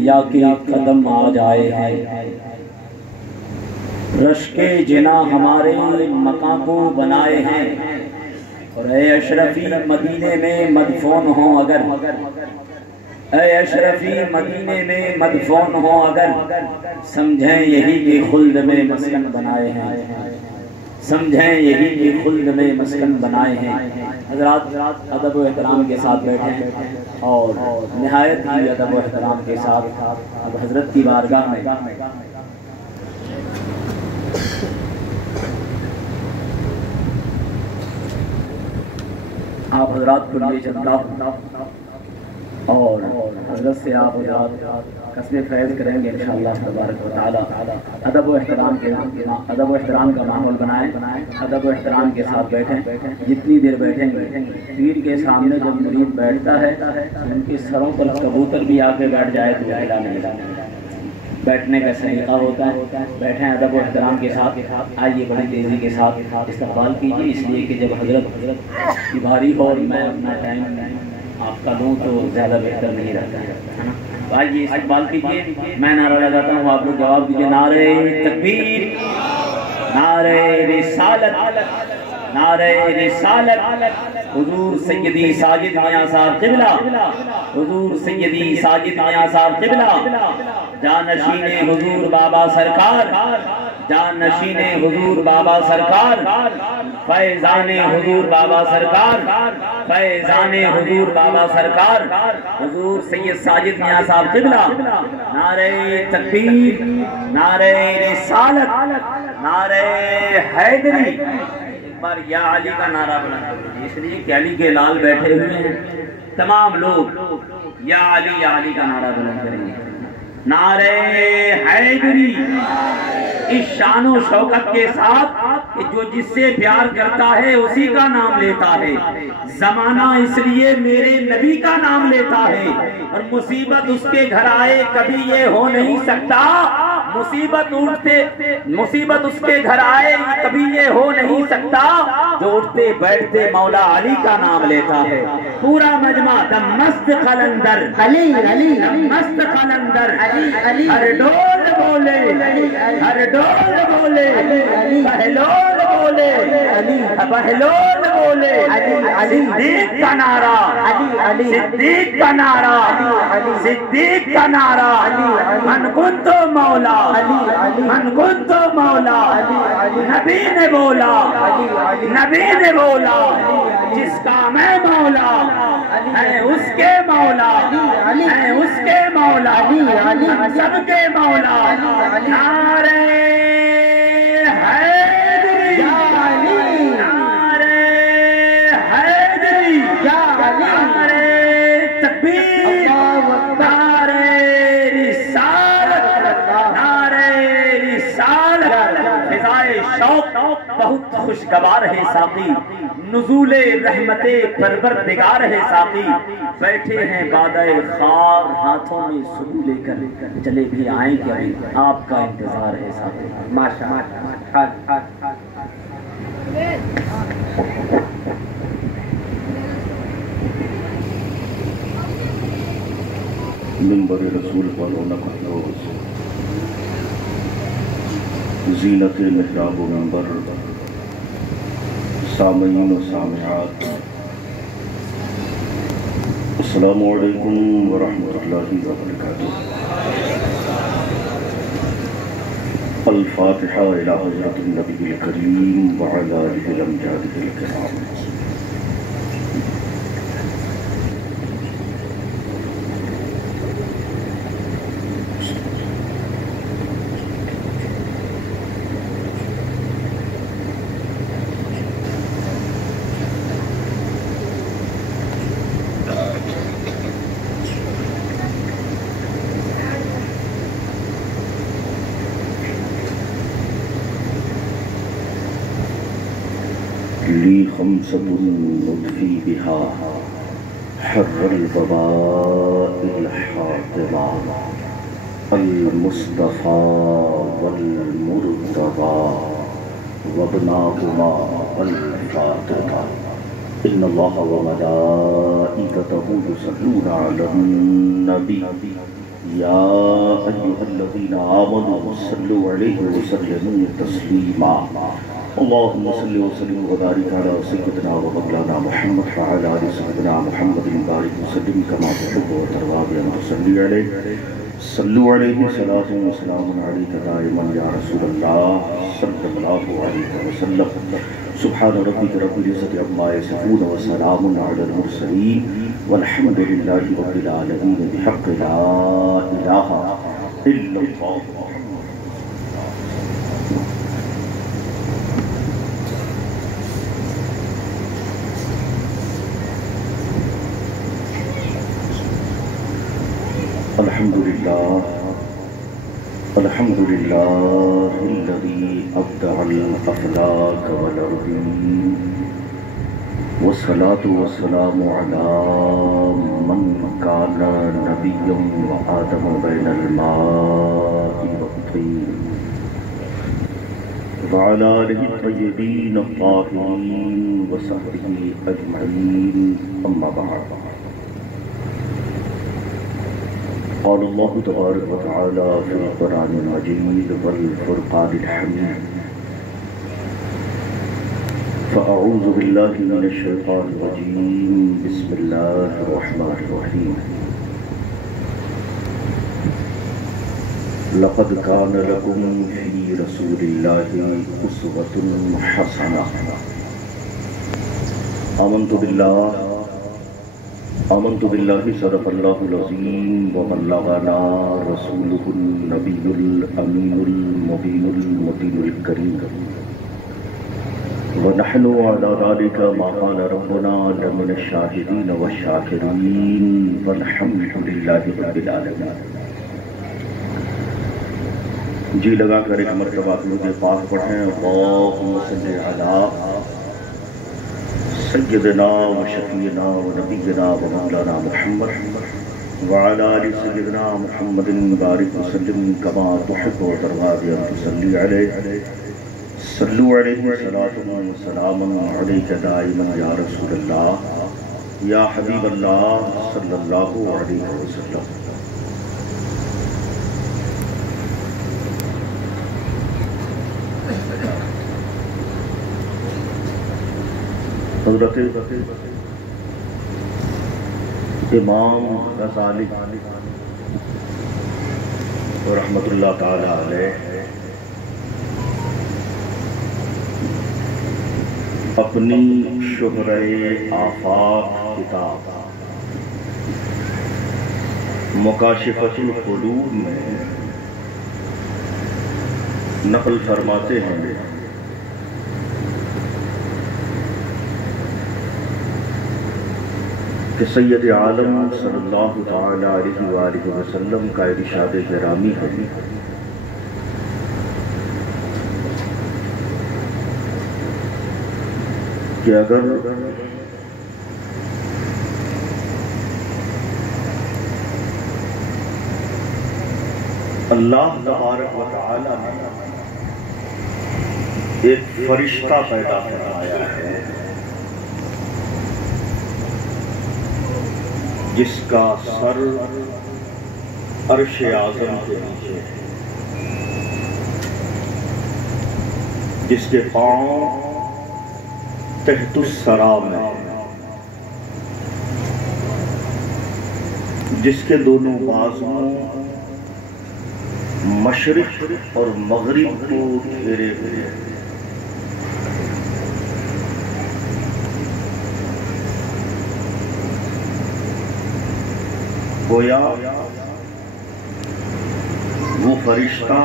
یا کے قدم آ جائے ہیں، رشک جنا ہمارے مکاں کو بنائے ہیں، اور اے اشرفی مدینے میں مدفون ہوں اگر، اے اشرفی مدینے میں مدفون ہوں اگر، سمجھیں یہی کہ خلد میں مسکن بنائے ہیں، سمجھیں یہی کہ خلد میں مسکن بنائے ہیں۔ حضرات ادب و احترام کے ساتھ بیٹھیں اور نہایت ہی ادب و احترام کے ساتھ اب حضرت کی بارگاہ میں آپ حضرات کو لیے چلتا ہوں اور حضرت سے آپ حضرات قصد فیض کریں گے انشاءاللہ تبارک و تعالی۔ ادب و احترام کا ماحول بنائیں، ادب و احترام کے ساتھ بیٹھیں، جتنی دیر بیٹھیں گے پیر کے سامنے جب مرید بیٹھتا ہے ان کے سروں پر کبوتر بھی آ کے بیٹھ جائے تو ہلا نہیں، بیٹھنے کا سلیقہ ہوتا ہے۔ بیٹھیں ادب و احترام کے ساتھ، آئیے بڑی تیزی کے ساتھ استقبال کیجیے، اس لیے کہ جب حضرت کی باری ہو اور میں اپنا ٹائم آپ کا لوں تو زیادہ بہتر نہیں رہتا ہے نا۔ آئیے استقبال کیجیے، میں نعرہ لگاتا ہوں آپ لوگ جواب دیجیے۔ نعرہ تکبیر، نعرہ رسالت، نعرہ رسالت، حضور سیدی ساجد میاں صاحب قبلہ، حضور سیدی ساجد میاں صاحب قبلہ، جانشین حضور بابا سرکار، جانشین حضور بابا سرکار، فیضان حضور بابا سرکار، فیضان حضور بابا سرکار، حضور سید ساجد میاں صاحب قبلہ، نعرہ تکبیر، نعرہ رسالت، نعرہ حیدری۔ ایک بار یا علی کا نعرہ بلند، اس لیے کہ علی کے لال بیٹھے ہوئے ہیں، تمام لوگ یا علی کا نعرہ بلند کریں گے۔ نعرہ حیدری، اس شان و شوکت کے ساتھ کہ جو جس سے پیار کرتا ہے اسی کا نام لیتا ہے، زمانہ اس لیے میرے نبی کا نام لیتا ہے، اور مصیبت اس کے گھر آئے کبھی یہ ہو نہیں سکتا، مصیبت اس کے گھر آئے کبھی یہ ہو نہیں سکتا، جو اٹھتے بیٹھتے مولا علی کا نام لیتا ہے۔ پورا مجمع دم مست قلندر، علی علی دم مست قلندر، علی ہر ڈول بولے، ہر ڈول بولے، بہلول بولے، بہلول بولے، صدیق کا نعرہ، صدیق کا نعرہ، صدیق کا نعرہ، من کنت مولا، من کنت مولا، نبی نے بولا، نبی نے بولا، جس کا میں مولا ہے اس کے مولا، ہے اس کے مولا، ہم سب کے مولا۔ نعرہ حیدری، نعرہ حیدری، نعرہ تکبیر، نعرہ رسالت، نعرہ رسالت۔ فضائے شوق بہت خوشگوار ہے ساقی، نزول رحمت پروردگار ہے ساقی، بیٹھے ہیں بادئ خار، ہاتھوں میں سبو لے کر، چلے بھی آئیں کہ ابھی آپ کا انتظار ہے ساقی۔ منبر رسول پر رونق افروز، زینت محراب و منبر، سامعین و سامعات، السلام علیکم ورحمۃ اللہ وبرکاتہ۔ الفاتحہ الی حضرت النبی الکریم وعلی آلہ الامجاد الکرام۔ لی خمسة نطفی بہا حر الوباء الحاطبہ، المصطفى والمرتضى وابناهما الفاطمہ۔ ان اللہ وملائکتہ یصلون علی النبی يا أيها الذين آمنوا صلوا عليه وسلموا تسليما اللهم صل وسلم وبارك على سيدنا ومولانا محمد وعلى آل سيدنا محمد بارك وسلم كما تحب وترضى بأن تصلي عليه صلوا عليه صلاة وسلام عليك دائما يا رسول الله صلى الله عليه وسلم سبحان ربك رب العزة عما يصفون وسلام على المرسلين والحمد لله رب العالمين بحق لا إله إلا الله. الحمد لله الذي أبدع الأفلاك والأرضين والصلاة والسلام على من كان نبيا وآدم بين الماء والطين وعلى آله الطيبين الطاهرين وصحبه أجمعين أما بعد. قال الله تبارك وتعالى في القرآن المجيد والفرقان الحميد فأعوذ بالله من الشيطان الرجيم بسم الله الرحمن الرحيم لقد كان لكم في رسول الله أسوة حسنة آمنت بالله صدق الله العظيم وبلغنا رسوله النبي الأمين المبين المتين الكريم ونحن على ذلك ما قال ربنا لمن الشاهدين والشاكرين والحمد لله رب العالمين. جی لگا کر ایک مرتبہ درود پاک پڑھیں. اللہم صلی علی سیدنا و شفیعنا و نبینا و مولانا محمد وعلى آل سیدنا محمد بارک وسلم کما تحب و ترضى بأن تصلی علیہ صلوا علیہ صلاة و سلام علیک دائما یا رسول اللہ یا حبیب اللہ صلی اللہ علیہ وسلم. حضرت امام غزالی رحمت اللہ تعالی علیہ اپنی شہرہ آفاق کتاب مکاشفۃ القلوب میں نقل فرماتے ہیں کہ سید عالم صلی اللہ تعالی علیہ وآلہ وسلم کا ارشاد گرامی ہے کہ اگر اللہ تبارک و تعالی نے ایک فرشتہ پیدا فرمایا ہے جس کا سر عرش اعظم کے نیچے ہے، جس کے پاؤں تحت الثری میں، جس کے دونوں بازو مشرق اور مغرب کو گھیرے ہوئے ہیں، گویا وہ فرشتہ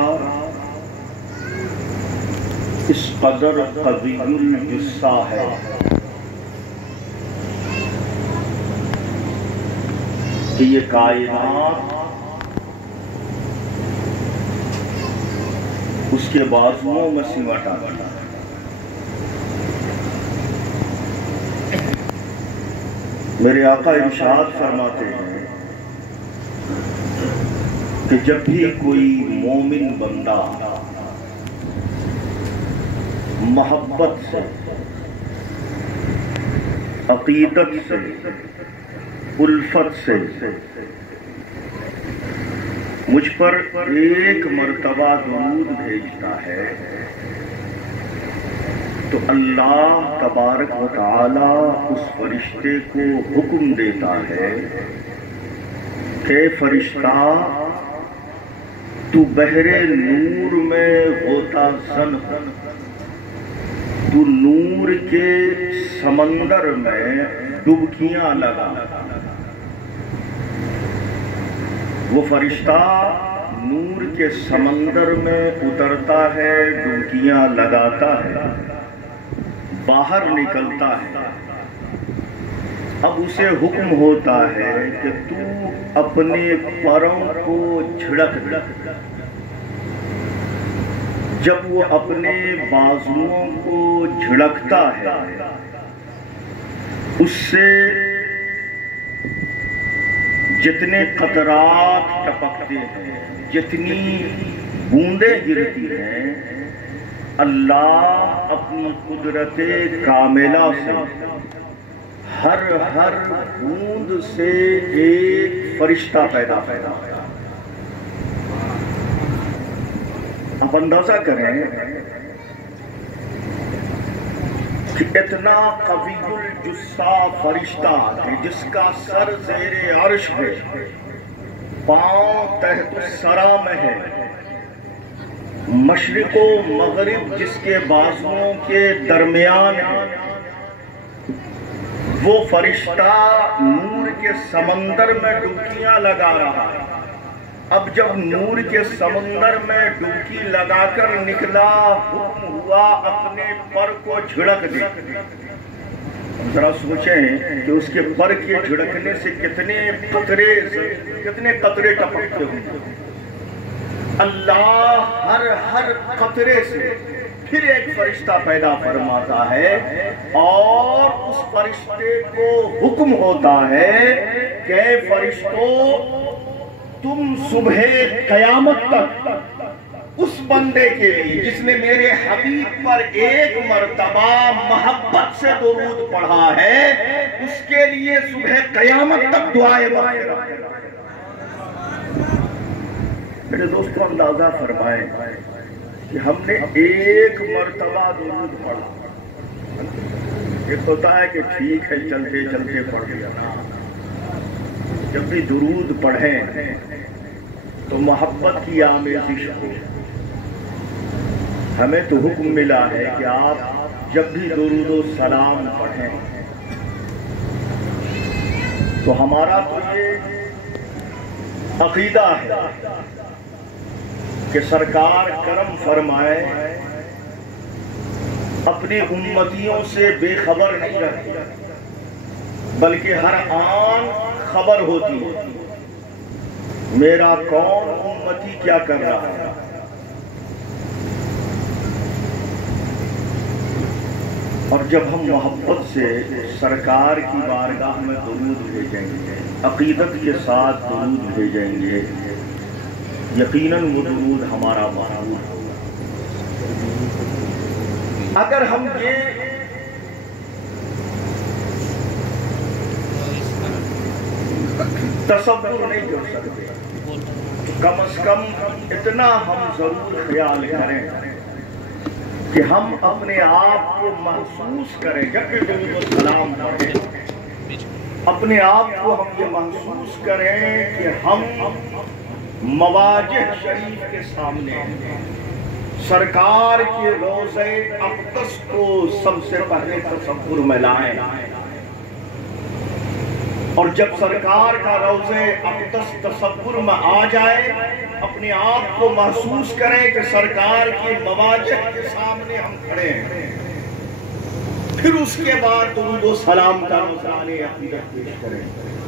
اس قدر قوی الجثہ ہے کہ یہ کائنات اس کے بازوؤں میں سمٹا گیا. میرے آقا ارشاد فرماتے ہیں کہ جب بھی کوئی مومن بندہ محبت سے، عقیدت سے، الفت سے مجھ پر ایک مرتبہ درود بھیجتا ہے تو اللہ تبارک و تعالی اس فرشتے کو حکم دیتا ہے کہ فرشتہ تو بحر نور میں غوطہ زن، تو نور کے سمندر میں ڈبکیاں لگا۔ وہ فرشتہ نور کے سمندر میں اترتا ہے، ڈبکیاں لگاتا ہے، باہر نکلتا ہے۔ اب اسے حکم ہوتا ہے کہ تو اپنے پروں کو جھڑک دے۔ جب وہ اپنے بازوؤں کو جھڑکتا ہے، اس سے جتنے قطرات ٹپکتے ہیں، جتنی بوندیں گرتی ہیں، اللہ اپنی قدرت کاملہ سے ہر بوند سے ایک فرشتہ پیدا کرتا ہے۔ آپ اندازہ کریں کہ اتنا قوی الجثہ فرشتہ ہے جس کا سر زیر عرش ہے، پاؤں تحت الثری میں ہے، مشرق و مغرب جس کے بازوؤں کے درمیان ہے، وہ فرشتہ نور کے سمندر میں ڈبکیاں لگا رہا ہے۔ اب جب نور کے سمندر میں ڈبکی لگا کر نکلا، حکم ہوا اپنے پر کو جھڑک دے۔ ذرا سوچیں کہ اس کے پر کے جھڑکنے سے کتنے قطرے ٹپکتے ہوں۔ اللہ ہر قطرے سے پھر ایک فرشتہ پیدا فرماتا ہے، اور اس فرشتے کو حکم ہوتا ہے کہ فرشتوں تم صبح قیامت تک اس بندے کے لیے جس نے میرے حبیب پر ایک مرتبہ محبت سے درود پڑھا ہے، اس کے لیے صبح قیامت تک دعائیں مغفرت۔ میرے دوستو اندازہ فرمائیں کہ ہم نے ایک مرتبہ درود پڑھا۔ ایک ہوتا ہے کہ ٹھیک ہے چلتے چلتے پڑھ لیا، جب بھی درود پڑھیں تو محبت کی آمیزش ہو۔ ہمیں تو حکم ملا ہے کہ آپ جب بھی درود و سلام پڑھیں تو ہمارا تو یہ عقیدہ ہے کہ سرکار کرم فرمائے، اپنی امتیوں سے بے خبر نہیں رہتے، بلکہ ہر آن خبر ہوتی ہے میرا کون امتی کیا کر رہا ہے۔ اور جب ہم محبت سے سرکار کی بارگاہ میں درود بھیجیں گے، عقیدت کے ساتھ درود بھیجیں گے، یقیناً وہ درود ہمارا مقبول ہوگا۔ اگر ہم یہ تصور نہیں کر سکتے، کم از کم اتنا ہم ضرور خیال کریں کہ ہم اپنے آپ کو محسوس کریں، جب بھی درود و سلام پڑھیں اپنے آپ کو ہم یہ محسوس کریں کہ ہم مواجہ شریف کے سامنے سرکار کے روضہ اقدس کو سب سے پہلے تصور میں لائیں، اور جب سرکار کا روضہ اقدس تصور میں آ جائے، اپنے آپ کو محسوس کریں کہ سرکار کی مواجہ کے سامنے ہم کھڑے ہیں۔ پھر اس کے بعد درود و سلام کا نذرانِ عقیدت پیش کریں۔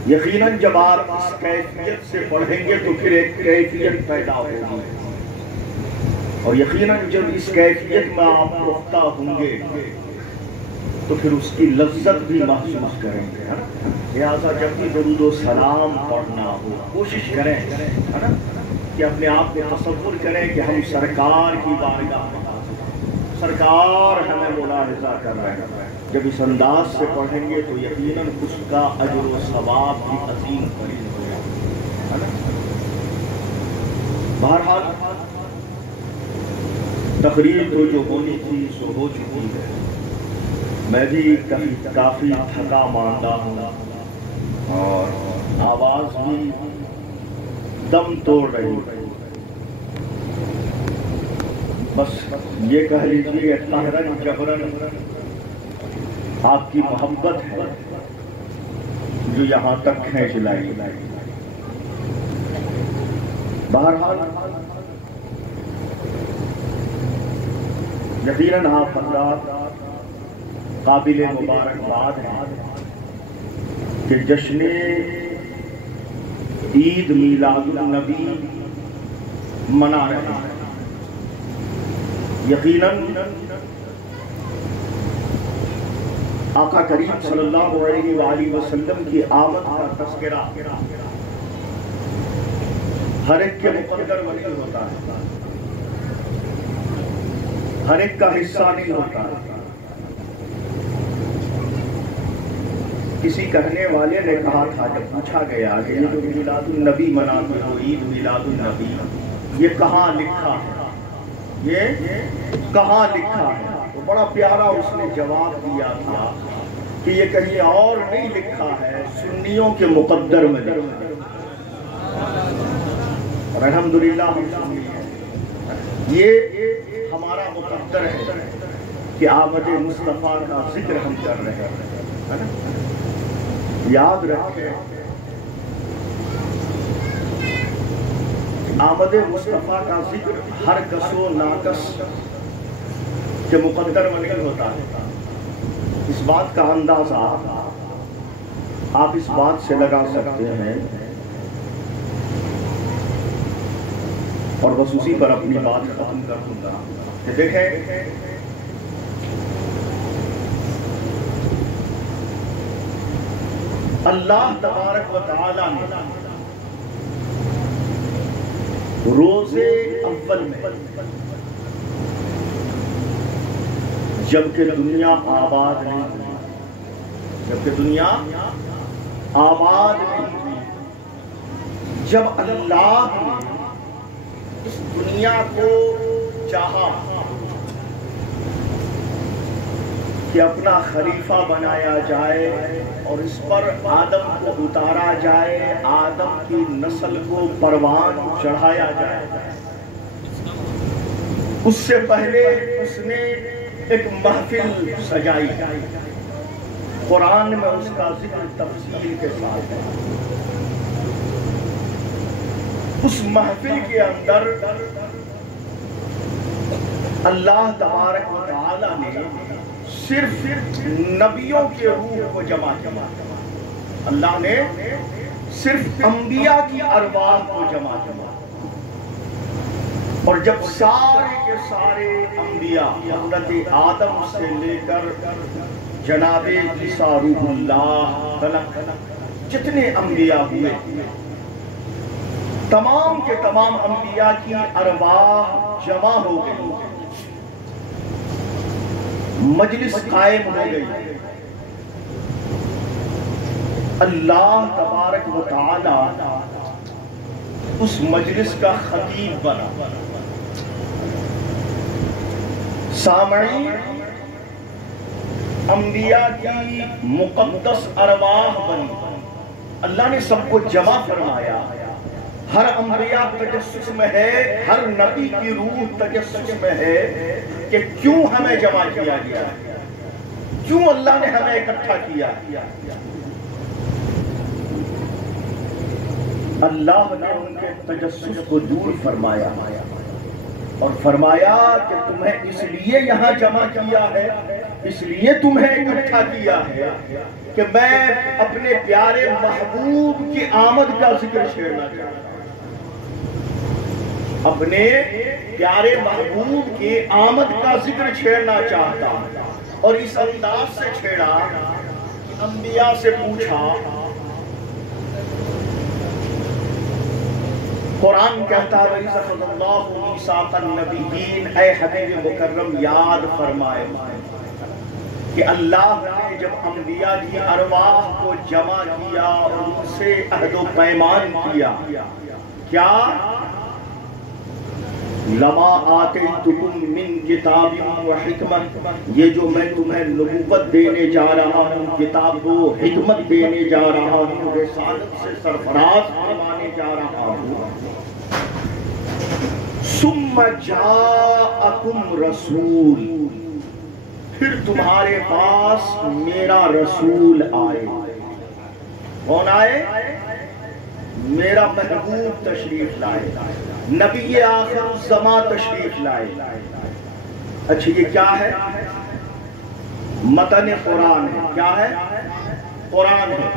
یقیناً جب آپ اس کیفیت سے پڑھیں گے تو پھر ایک کیفیت پیدا ہوگی، اور یقیناً جب اس کیفیت میں آپ پختہ ہوں گے تو پھر اس کی لذت بھی محسوس کریں گے۔ لہٰذا جب بھی درود و سلام پڑھنا ہو، کوشش کریں کہ اپنے آپ کو تصور کریں کہ ہم سرکار کی بارگاہ میں حاضر ہیں، سرکار ہمیں ملاحظہ کر رہے ہیں۔ جب اس انداز سے پڑھیں گے تو یقیناً اس کا اجر و ثواب بھی عظیم قریب ہوگا۔ بہرحال تقریر تو جو ہونی تھی سو ہو چکی ہے. میں بھی کافی تھکا ماندہ ہوں اور آواز بھی دم توڑ رہی ہے. بس یہ کہہ لیجیے قہرن جبرن آپ کی محبت ہے جو یہاں تک کھینچ لائی. بہرحال یقیناً آپ حضرات قابل مبارکباد ہیں کہ جشن عید میلاد النبی منا رہے ہیں. یقیناً آقا کریم صلی اللہ علیہ وآلہ وسلم کی آمد کا تذکرہ ہر ایک کے مقدر میں نہیں ہوتا ہے، ہر ایک کا حصہ نہیں ہوتا ہے. کسی کہنے والے نے کہا تھا جب پوچھا گیا کہ یہ جو میلاد النبی مناتے ہو عید میلاد النبی یہ کہاں لکھا ہے، یہ کہاں لکھا ہے؟ تو بڑا پیارا اس نے جواب دیا تھا کہ یہ کہیں اور نہیں لکھا ہے، سنیوں کے مقدر میں لکھا ہے. اور الحمدللہ ہم سنی ہیں، یہ ہمارا مقدر ہے کہ آمد مصطفیٰ کا ذکر ہم کر رہے ہیں. یاد رکھیں آمد مصطفیٰ کا ذکر ہر کس و ناقص کے مقدر میں نہیں ہوتا ہے. اس بات کا اندازہ آپ اس بات سے لگا سکتے ہیں اور بس اسی پر اپنی بات ختم کر دوں گا کہ دیکھیں اللہ تبارک و تعالی نے روز اول میں جبکہ دنیا آباد نہیں ہوئی، جبکہ دنیا آباد نہیں ہوئی، جب اللہ نے اس دنیا کو چاہا کہ اپنا خلیفہ بنایا جائے اور اس پر آدم کو اتارا جائے، آدم کی نسل کو پروان چڑھایا جائے، اس سے پہلے اس نے ایک محفل سجائی. قرآن میں اس کا ذکر تفصیل کے ساتھ ہے. اس محفل کے اندر اللہ تبارک و تعالی نے صرف نبیوں کے روح کو جمع کیا. اللہ نے صرف انبیاء کی ارواح کو جمع کیا. اور جب سارے کے سارے انبیاء حضرت آدم سے لے کر جناب عیسیٰ روح اللہ تلک جتنے انبیاء ہوئے، تمام کے تمام انبیاء کی ارواح جمع ہو گئی، مجلس قائم ہو گئی. اللہ تبارک و تعالی اس مجلس کا خطیب بنا. سامعین انبیاء کی مقدس ارواح بنی. اللہ نے سب کو جمع فرمایا. ہر انبیاء تجسس میں ہے، ہر نبی کی روح تجسس میں ہے کہ کیوں ہمیں جمع کیا گیا، کیوں اللہ نے ہمیں اکٹھا کیا. اللہ نے ان کے تجسس کو دور فرمایا اور فرمایا کہ تمہیں اس لیے یہاں جمع کیا ہے، اس لیے تمہیں اکٹھا کیا ہے کہ میں اپنے پیارے محبوب کی آمد کا ذکر چھیڑنا چاہتا ہوں. اپنے پیارے محبوب کی آمد کا ذکر چھیڑنا چاہتا ہوں. اور اس انداز سے چھیڑا کہ انبیاء سے پوچھا. قرآن کہتا ہے وَإِذَا اللَّهُ مِيثَاقَ النَّبِيِّينَ، اے حبیب مکرم یاد فرمائے کہ اللہ نے جب انبیاء کی ارواح کو جمع کیا اور ان سے عہد و پیمان کیا، کیا لما آتیتکم من کتاب و حکمت، یہ جو میں تمہیں نبوت دینے جا رہا ہوں، کتاب و حکمت دینے جا رہا ہوں، رسالت سے سرفراز فرمانے جا رہا ہوں، ثم جاءکم رسول، پھر تمہارے پاس میرا رسول آئے. کون آئے؟ میرا محبوب تشریف لائے، نبی آخر الزماں تشریف لائے. اچھا یہ کیا ہے؟ متن قرآن ہے. کیا ہے؟ قرآن ہے.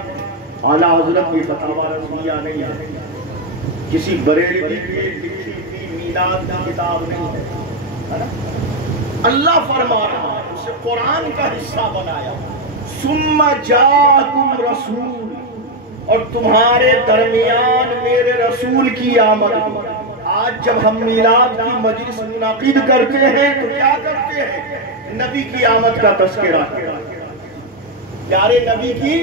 اعلیٰ حضرت کی فتاوی رسمیہ نہیں ہے، کسی بریلوی کی لکھی ہوئی میلاد کی کتاب نہیں ہے. اللہ فرما رہا ہے، اسے قرآن کا حصہ بنایا. ثم جاءکم رسول، اور تمہارے درمیان میرے رسول کی آمد. آج جب ہم میلاد کی مجلس منعقد کرتے ہیں تو کیا کرتے ہیں؟ نبی کی آمد کا تذکرہ کرتے ہیں، پیارے نبی کی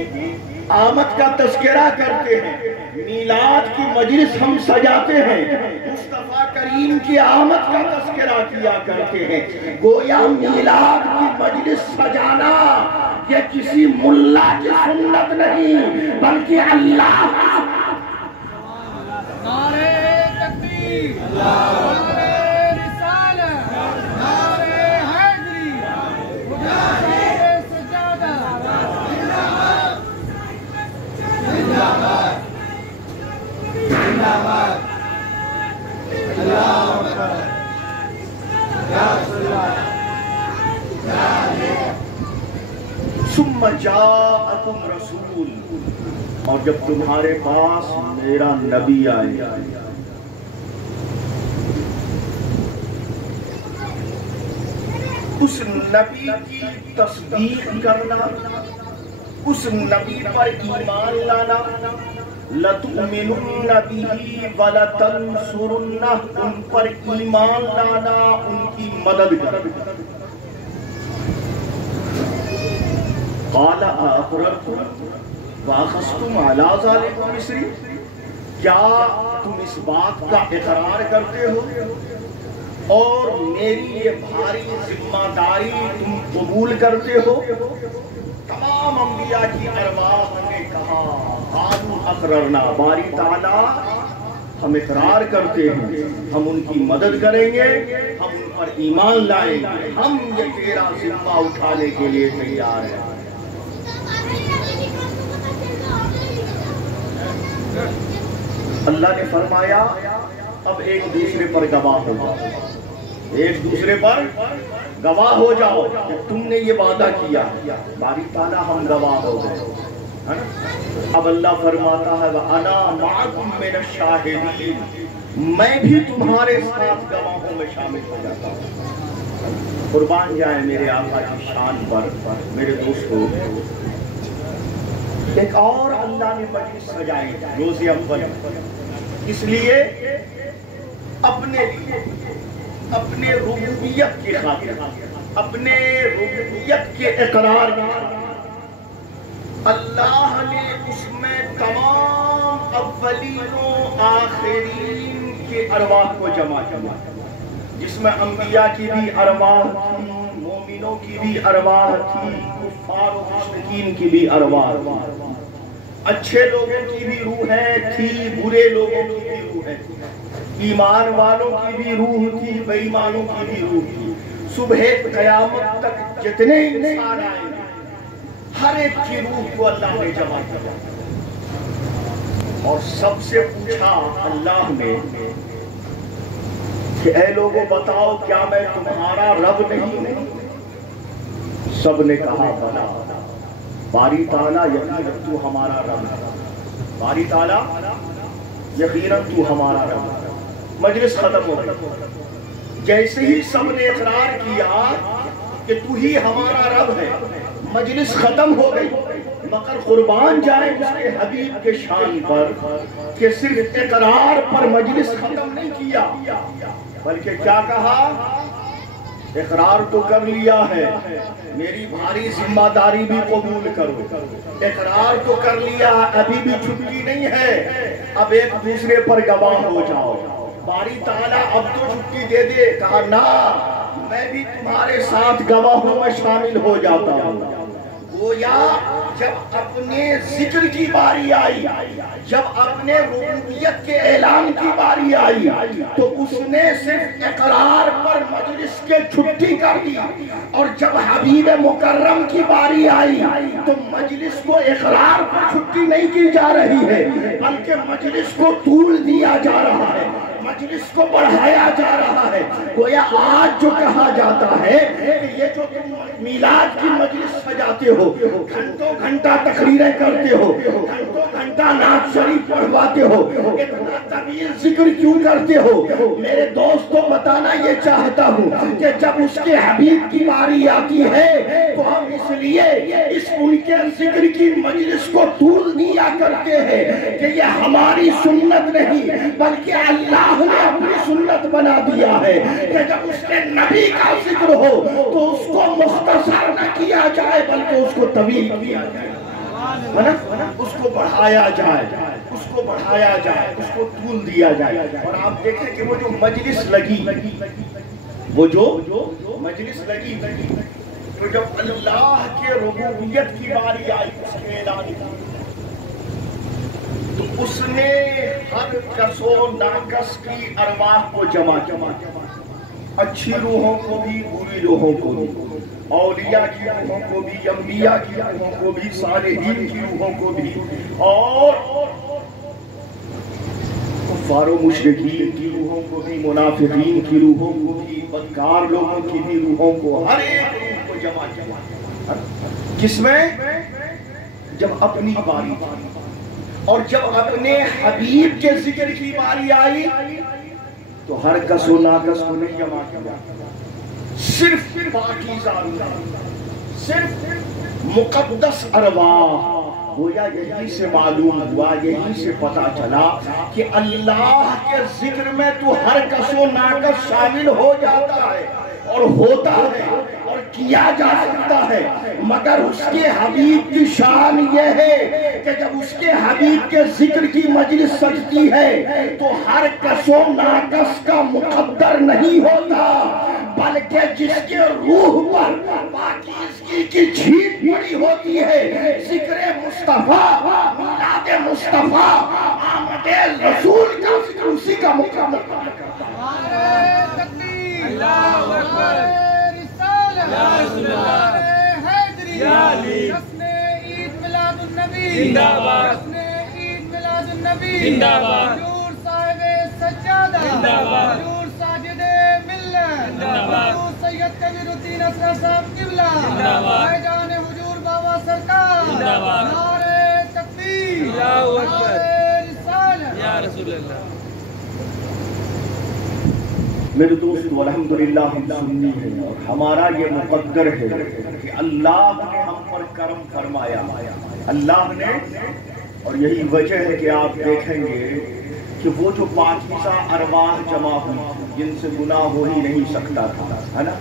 آمد کا تذکرہ کرتے ہیں. میلاد کی مجلس ہم سجاتے ہیں، مصطفیٰ کریم کی آمد کا تذکرہ کیا کرتے ہیں. گویا میلاد کی مجلس سجانا یہ کسی ملا کی سنت نہیں، بلکہ اللہ. نعرہ تکبیر، نعرہ رسالت، نعرہ حیدری، نعرہ سجادہ، زندہ باد، زندہ باد، زندہ باد. اللہ اکبر، یا رسول اللہ، یا علی. ثم جاءکم رسول، اور جب تمہارے پاس میرا نبی آئے. اس نبی کی تصدیق کرنا، اس نبی پر ایمان لانا. لَتُؤْمِنُنَّ بِهِ وَلَتَنْصُرُنَّهُ، ان پر ایمان لانا، ان کی مدد کرنا. قَالَ أَأَقْرَرْتُمْ وَأَخَذْتُمْ عَلَىٰ ذَلِكُمْ إِصْرِي، کیا تم اس بات کا اقرار کرتے ہو اور میری یہ بھاری ذمہ داری تم قبول کرتے ہو؟ تمام انبیاء کی ارواح نے کہا قالوا اقررنا، باری تعالیٰ ہم اقرار کرتے ہیں، ہم ان کی مدد کریں گے، ہم ان پر ایمان لائیں گے، ہم یہ تیرا ذمہ اٹھانے کے لیے تیار ہیں. اللہ نے فرمایا اب ایک دوسرے پر گواہ ہو جاؤ، ایک دوسرے پر گواہ ہو جاؤ کہ تم نے یہ وعدہ کیا. باری تعالیٰ ہم گواہ ہو گئے. اب اللہ فرماتا ہے وَأَنَا مَعَكُمْ مِنَ الشَّاهِدِينَ، میں بھی تمہارے ساتھ گواہوں میں شامل ہو جاتا ہوں. قربان جائے میرے آقا کی شان پر. میرے دوستو، ایک اور اللہ نے مجلس سجائی روز اول، اس لیے اپنے ربوبیت کی خاطر، اپنے ربوبیت کے اقرار کی خاطر اللہ نے اس میں تمام اولین و آخرین کے ارواح کو جمع کیا، جس میں انبیاء کی بھی ارواح تھی، مومنوں کی بھی ارواح تھی، کفار و مشرکین کی بھی ارواح تھی، اچھے لوگوں کی بھی روحیں تھی، برے لوگوں کی بھی روحیں تھی، ایمان والوں کی بھی روح تھی، بے ایمانوں کی بھی روح تھی. صبح قیامت تک جتنے انسان آئیں گے ہر ایک کی روح کو اللہ نے جمع کیا، اور سب سے پوچھا اللہ نے کہ اے لوگوں بتاؤ کیا میں تمہارا رب نہیں ہوں؟ سب نے کہا بلا. باری تعالیٰ یقیناً تو ہمارا رب ہے، باری تعالیٰ یقیناً تو ہمارا رب ہے. مجلس ختم ہو گئی. جیسے ہی سب نے اقرار کیا کہ تو ہی ہمارا رب ہے، مجلس ختم ہو گئی. مگر قربان جائے اس کے حبیب کے شان پر کہ صرف اقرار پر مجلس ختم نہیں کیا، بلکہ کیا کہا؟ اقرار تو کر لیا ہے، میری بھاری ذمہ داری بھی قبول کرو. اقرار تو کر لیا، ابھی بھی چھٹی نہیں ہے، اب ایک دوسرے پر گواہ ہو جاؤ. باری تعالیٰ اب تو چھٹی دے دے. کہا نا میں بھی تمہارے ساتھ گواہوں میں شامل ہو جاتا ہوں. گویا جب اپنے ذکر کی باری آئی, جب اپنے ربوبیت کے اعلان کی باری آئی تو اس نے صرف اقرار پر مجلس کے چھٹی کر دی, اور جب حبیب مکرم کی باری آئی تو مجلس کو اقرار پر چھٹی نہیں کی جا رہی ہے بلکہ مجلس کو طول دیا جا رہا ہے, مجلس کو بڑھایا جا رہا ہے. گویا آج جو کہا جاتا ہے کہ یہ جو تم میلاد کی مجلس سجاتے ہو, گھنٹوں گھنٹہ تقریریں کرتے ہو, گھنٹوں گھنٹہ نعت شریف پڑھواتے ہو, اتنا طویل ذکر کیوں کرتے ہو؟ میرے دوستو بتانا یہ چاہتا ہوں کہ جب اس کے حبیب کی باری آتی ہے تو ہم اس لیے ان کے ذکر کی مجلس کو طول دیا کرتے ہیں کہ یہ ہماری سنت نہیں بلکہ اللہ نے اپنی سنت بنا دیا ہے کہ جب اس کے نبی کا ذکر ہو تو اس کو مختصر نہ کیا جائے بلکہ اس کو طویل کیا جائے, اس کو بڑھایا جائے, اس کو بڑھایا جائے, اس کو طول دیا جائے. اور آپ دیکھیں کہ وہ جو مجلس لگی, وہ جو مجلس لگی تو جب اللہ کے ربوبیت کی باری آئی اس کے اعلان کی تو اس نے ہر کس و ناکس کی ارواح کو جمع کیا, اچھی روحوں کو بھی بری روحوں کو بھی, اولیاء کی روحوں کو بھی, انبیاء کی روحوں کو بھی, صالحین کی روحوں کو بھی, اور کفار و مشرکین کی روحوں کو بھی, منافقین کی روحوں کو بھی, بدکار لوگوں کی بھی روحوں کو, ہر ایک روح کو جمع کیا. کس میں؟ جب اپنی باری اور جب اپنے حبیب کے ذکر کی باری آئی تو ہر کس و ناکس کو نہیں جمع کیا, صرف پاکیزہ روح, صرف مقدس ارواح. گویا یہی سے معلوم ہوا, یہی سے پتا چلا کہ اللہ کے ذکر میں تو ہر کس و ناکس شامل ہو جاتا ہے اور ہوتا ہے اور کیا جا سکتا ہے, مگر اس کے حبیب کی شان یہ ہے کہ جب اس کے حبیب کے ذکر کی مجلس سجتی ہے تو ہر کس و ناکس کا مقدر نہیں ہوتا بلکہ جس کے روح پر پاکیزگی کی جھیٹ پڑی ہوتی ہے, ذکر مصطفیٰ, میلاد مصطفیٰ, آمد رسول کا ذکر اسی کا مقدر کرتا ہے. اللہ اکبر, یا رسول اللہ, حیدری, حسن عید میلاد النبی زندہ باد, حسن عید میلاد النبی زندہ باد, حضور صاحب سجادہ زندہ باد, حضور ساجد ملت زندہ باد, حضور سید کبیر الدین اسرار صاحب قبلہ زندہ باد, بھائی جان حضور بابا سرکار زندہ باد, نعرہ تکبیر, نعرہ رسالت, یا رسول اللہ. میرے دوستو الحمدللہ ہم سنی ہیں اور ہمارا یہ مقدر ہے کہ اللہ نے ہم پر کرم فرمایا, اللہ نے, اور یہی وجہ ہے کہ آپ دیکھیں گے کہ وہ جو پاکیزہ ارواح جمع ہوئی جن سے گناہ ہو ہی نہیں سکتا تھا, ہے نا,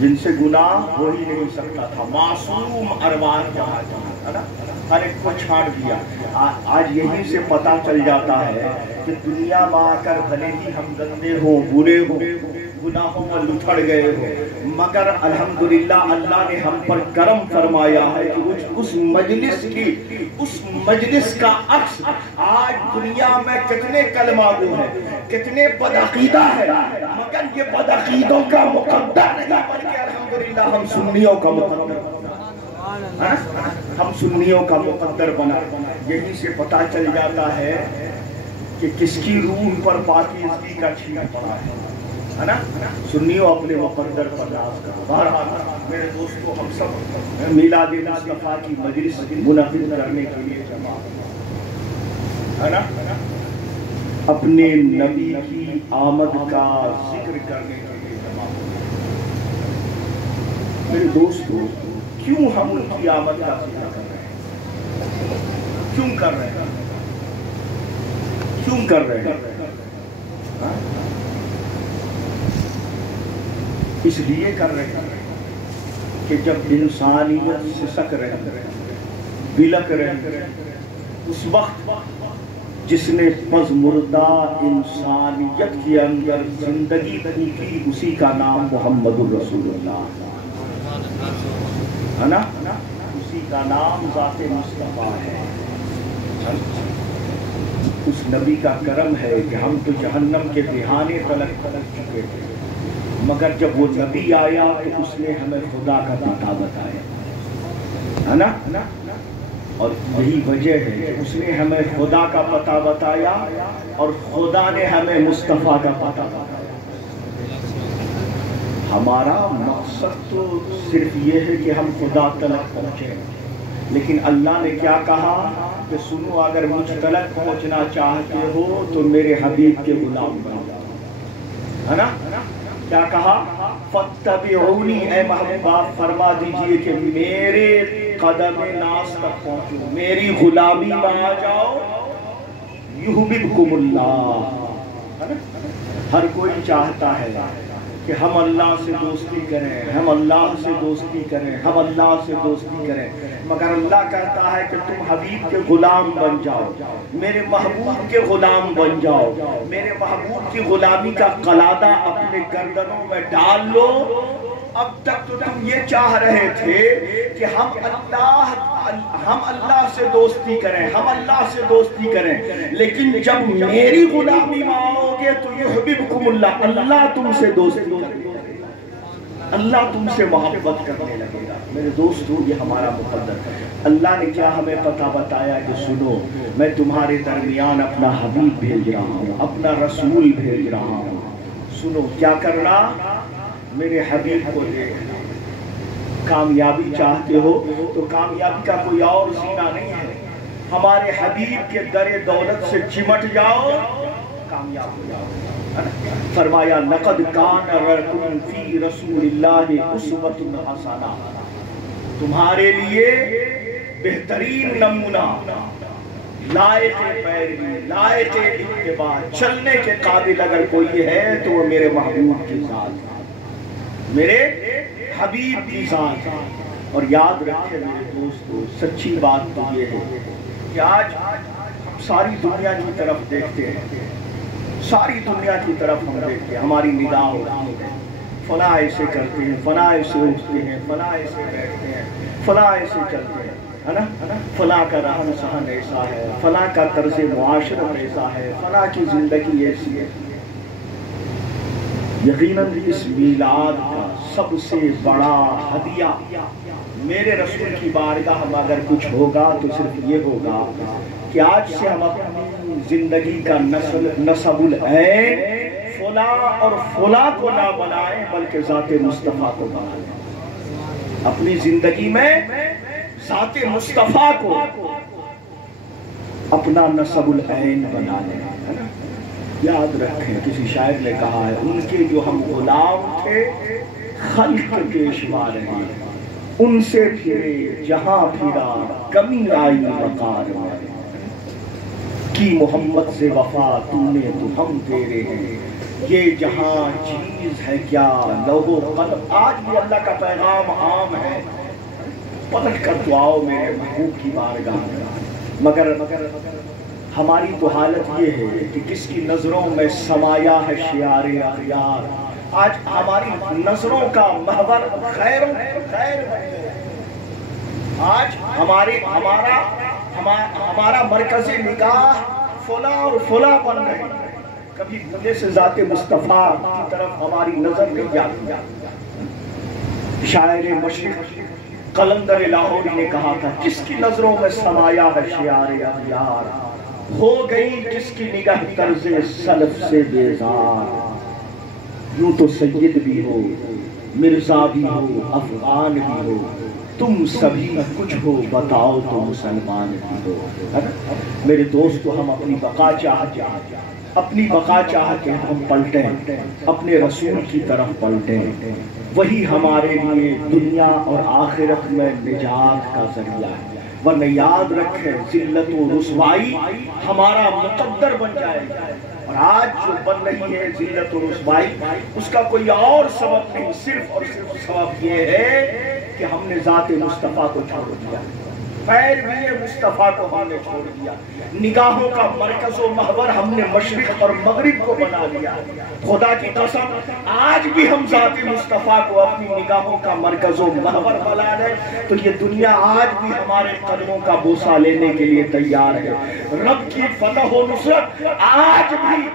جن سے گناہ ہو ہی نہیں سکتا تھا, معصوم ارواح جمع, ہے نا, ہر ایک کو چھاڑ دیا. آج یہیں سے پتا چل جاتا ہے کہ دنیا میں آ کر بھلے ہی ہم گندے ہوں, برے ہوں, گناہوں میں لتھڑ گئے ہوں, مگر الحمدللہ اللہ نے ہم پر کرم فرمایا ہے کہ اس مجلس کا عکس آج دنیا میں کتنے کلمہ گو ہیں, کتنے بدعقیدہ ہے, مگر یہ بدعقیدوں کا مقدر نہیں بلکہ الحمدللہ ہم سنیوں کا مقدر, ہم سنیوں کا مقدر بنا. یہی سے پتا چل جاتا ہے کہ کس کی روح پر پاکیزگی کا چھین پڑا ہے نا. سنیوں اپنے مقدر پر ناز کرو. بہرحال میرے دوستو ہم سب میلاد مصطفیٰ کی مجلس منعقد کرنے کے لیے جمع ہے نا, اپنے نبی کی آمد کا ذکر کرنے کے لیے جمع. میرے دوستو کیوں ہم ان کی آمد کا ذکر کر رہے ہیں, کیوں کر رہے ہیں, کیوں کر رہے ہیں؟ اس لیے کر رہے ہیں کہ جب انسانیت سسک رہے, بلک رہے, اس وقت جس نے پزمردہ انسانیت کے اندر زندگی کی اسی کا نام محمد الرسول اللہ ہے نا، اسی کا نام ذات مصطفیٰ ہے۔ اس نبی کا کرم ہے کہ ہم تو جہنم کے دہانے تلک چکے تھے، مگر جب وہ نبی آیا تو اس نے ہمیں خدا کا پتہ بتایا ہے نا، اور یہی وجہ ہے کہ اس نے ہمیں خدا کا پتہ بتایا اور خدا نے ہمیں مصطفیٰ کا پتہ بتایا۔ ہمارا مقصد تو صرف یہ ہے کہ ہم خدا تلک پہنچیں، لیکن اللہ نے کیا کہا کہ سنو، اگر مجھ تلک پہنچنا چاہتے ہو تو میرے حبیب کے غلام بن جاؤ، ہے نا۔ کیا کہا؟ فَاتَّبِعُونِی، اے محبوبہ فرما دیجئے کہ میرے قدم ناز تک پہنچو، میری غلامی میں آ جاؤ، یحببکم اللہ۔ ہر کوئی چاہتا ہے کہ ہم اللہ سے دوستی کریں، ہم اللہ سے دوستی کریں، ہم اللہ سے دوستی کریں، مگر اللہ کہتا ہے کہ تم حبیب کے غلام بن جاؤ، میرے محبوب کے غلام بن جاؤ، میرے محبوب کی غلامی کا قلادہ اپنے گردنوں میں ڈال لو۔ اب تک تو تم یہ چاہ رہے تھے کہ ہم اللہ سے دوستی کریں، ہم اللہ سے دوستی کریں، لیکن جب میری غلامی میں آؤ گے تو یحببکم اللہ، اللہ تم سے دوستی کرے گا، اللہ تم سے محبت کرنے لگے گا۔ میرے دوستو، یہ ہمارا مقدر ہے۔ اللہ نے کیا ہمیں پتہ بتایا کہ سنو، میں تمہارے درمیان اپنا حبیب بھیج رہا ہوں، اپنا رسول بھیج رہا ہوں۔ سنو، کیا کرنا؟ میرے حبیب کو دیکھنا۔ کامیابی چاہتے ہو تو کامیابی کا کوئی اور زینہ نہیں ہے، ہمارے حبیب کے در دولت سے چمٹ جاؤ، کامیاب ہو جاؤ۔ فرمایا لقد کان لکم فی رسول اللہ اسوۃ حسنہ، تمہارے لیے بہترین نمونہ، لائق پیروی، لائق اتباع، چلنے کے قابل اگر کوئی ہے تو وہ میرے محبوب کی ذات، میرے حبیب کی ذات۔ اور یاد رکھیں میرے دوستو، سچی بات تو یہ ہے کہ آج ہم ساری دنیا کی طرف دیکھتے ہیں، ساری دنیا کی طرف ہم دیکھتے ہیں، ہماری نگاہ ہوتی ہے، فلاں ایسے کرتے ہیں، فلاں ایسے اٹھتے ہیں، فلاں ایسے بیٹھتے ہیں، فلاں ایسے چلتے ہیں، ہے نا، فلاں کا رہن سہن ایسا ہے، فلاں کا طرز معاشرت ایسا ہے، فلاں کی زندگی ایسی ہے۔ یقیناً اس میلاد کا سب سے بڑا ہدیہ میرے رسول کی بارگاہ میں اگر کچھ ہوگا تو صرف یہ ہوگا کہ آج سے ہم اپنی زندگی کا نسب العین فلاں اور فلاں کو نہ بنائیں، بلکہ ذات مصطفیٰ کو بنائیں۔ اپنی زندگی میں ذات مصطفیٰ کو اپنا نسب العین بنا لیں۔ یاد رکھیں، کسی شاعر نے کہا ہے، ان کے جو ہم غلام تھے خلق پیشوا رہے، ان سے پھرے جہاں پھرا کمی آئی وقار میں، کی محمد سے وفا تو نے تو ہم تیرے ہیں، یہ جہاں چیز ہے کیا لوح و قلم۔ آج بھی اللہ کا پیغام عام ہے، پلٹ کر تو آؤ میرے محبوب کی بارگاہ میں۔ مگر ہماری تو حالت یہ ہے کہ کس کی نظروں میں سمایا ہے شعار اخیار۔ آج ہماری نظروں کا محور خیر آج ہمارا مرکز نگاہ فلاں اور فلاں بن رہے، کبھی مجھے سے ذات مصطفیٰ کی طرف ہماری نظر نہیں جاتی۔ شاعر مشرق قلندر لاہوری نے کہا تھا، کس کی نظروں میں سمایا ہے شعار اخیار، ہو گئی جس کی نگاہ طرز سلف سے بیزار۔ یوں تو سید بھی ہو، مرزا بھی ہو، افغان بھی ہو، تم سبھی کچھ ہو، بتاؤ تو مسلمان بھی ہو۔ میرے دوستو، ہم اپنی بقا چاہتے ہیں ہم پلٹیں، اپنے رسول کی طرف پلٹیں، وہی ہمارے لیے دنیا اور آخرت میں نجات کا ذریعہ ہے۔ ورنہ یاد رکھیں، ذلت و رسوائی ہمارا مقدر بن جائے گا، اور آج جو بن رہی ہے ذلت و رسوائی، اس کا کوئی اور سبب نہیں، صرف اور صرف سبب یہ ہے کہ ہم نے ذات مصطفیٰ کو چھوڑ دیا۔ پیروی مصطفیٰ کو ہم نے چھوڑ دیا، نگاہوں کا مرکز و محور ہم نے مشرق اور مغرب کو بنا لیا۔ خدا کی قسم آج بھی ہم ذات مصطفیٰ کو اپنی نگاہوں کا مرکز و محور بنا لیں تو یہ دنیا آج بھی ہمارے قدموں کا بوسہ لینے کے لیے تیار ہے۔ رب کی فتح و نصرت آج بھی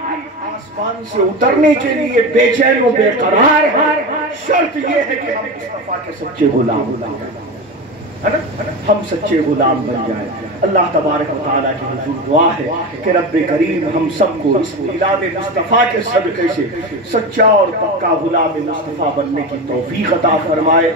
آسمان سے اترنے کے لیے بے چین و بے قرار ہے۔ شرط یہ ہے کہ ہم مصطفیٰ کے سچے غلام ہم سچے غلام بن جائیں۔ اللہ تبارک و تعالیٰ کی حضور دعا ہے کہ رب کریم ہم سب کو اس میلاد مصطفیٰ کے صدقے سے سچا اور پکا غلام مصطفیٰ بننے کی توفیق عطا فرمائے۔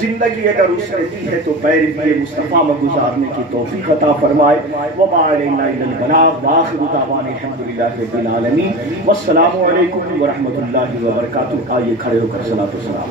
زندگی اگر اس نے دی ہے تو پیروی مصطفیٰ میں گزارنے کی توفیق عطا فرمائے۔ وما علینا الا البلاغ وآخر دعوانا الحمدللہ رب العالمین۔ والسلام علیکم ورحمۃ اللہ وبرکاتہ۔ آئیے کھڑے ہو کر صلاۃ و سلام